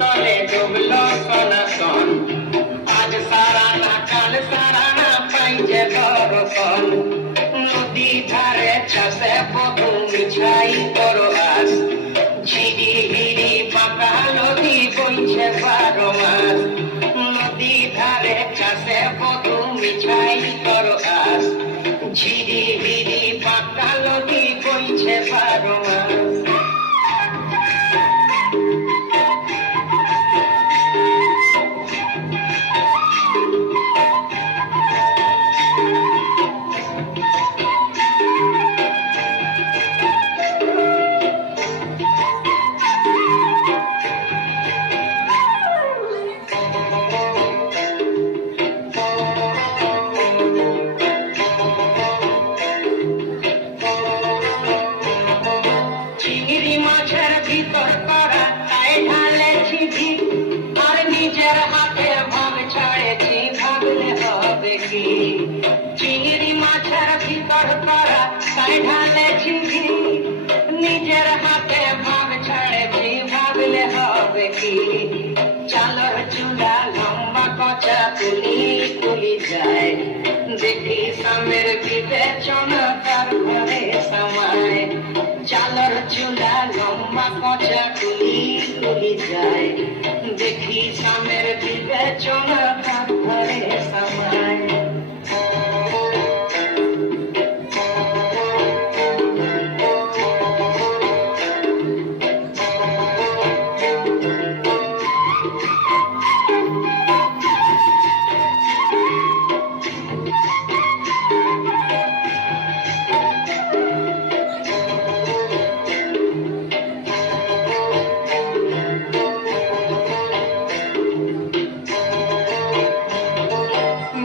তলে ডুবলো সনাতন আজ সারা না কাল সারা না পাই যে দর্শন নদী ধারে চাষে বধু মিছাই করো আস ঝিরি হিরি পাকা নদী বইছে 12 মাস নদী ধারে চাষে বধু মিছাই করো আস ঝিরি হিরি পাকা নদী বইছে 12 মাস চিংড়ি মাছের ভিতর করা তাই ঢালেছি ঘি আর নিজের হাতে ভাগ ছাড়েছি ভাবলে হবে কি চিংড়ি মাছের ভিতর করা তাই ঢালেছি ঘি নিজের হাতে ভাগ ছাড়েছি ভাবলে হবে কি চালর চুলা লম্বা কচা তুলি তুলি যায় দেখি সামের বিবেচনা তার ঘরে সমায় চালর চুলা লম্বা কচা তুলি তুলি যায় দেখি সামের বিবেচনা তার ঘরে সমায়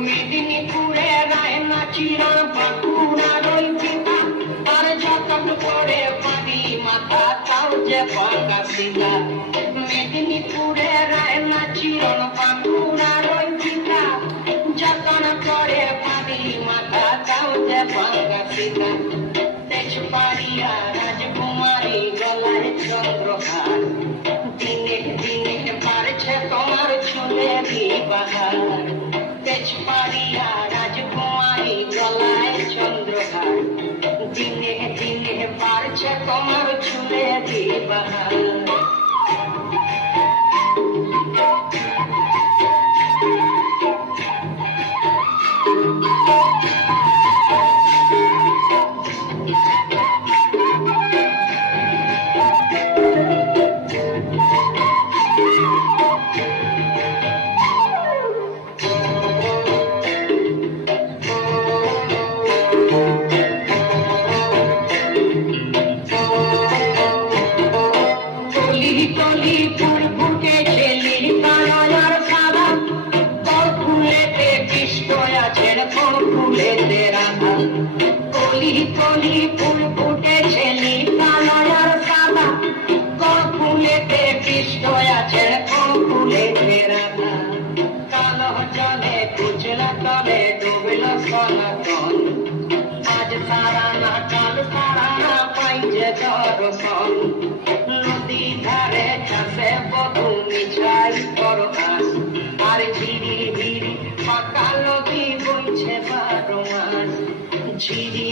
মেদিনীপুরে রায়না চিরা বাঁকুড়া রইছিলা আর যতন করে পানি মাথা তাও যে পাকা শিলা মেদিনীপুরে রায়না চিরন বাঁকুড়া রইছিলা যতন করে পানি মাথা তাও যে পাকা শিলা তেজপাড়িয়া রাজকুমারী গলায় চন্দ্রহার দিনে দিনে বাড়ছে তোমার চুলেরই বাহার তেজপাড়িয়া রাজকুমারী গলায় চন্দ্রহার দিনে দিনে বাড়ছে তোমার চুলেরই বাহার তলি ফুল ফুটেছে নীল কালার সাদা কোন ফুলেতে কৃষ্ণ আছেন কোন ফুলেতে রাধা কলি কলি ফুল ফুটেছে নীল কালার সাদা কোন ফুলেতে কৃষ্ণ আছেন কোন ফুলেতে রাধা কালো জলে কুচলা তলে ডুবল সনাতন আজ সারা না কাল সারা না পাই যে দর্শন নদী ধারে চাষে বধু মিছাই করো আস আর ঝিরি হিরি পাকা নদী বইছে 12 মাস ঝিরি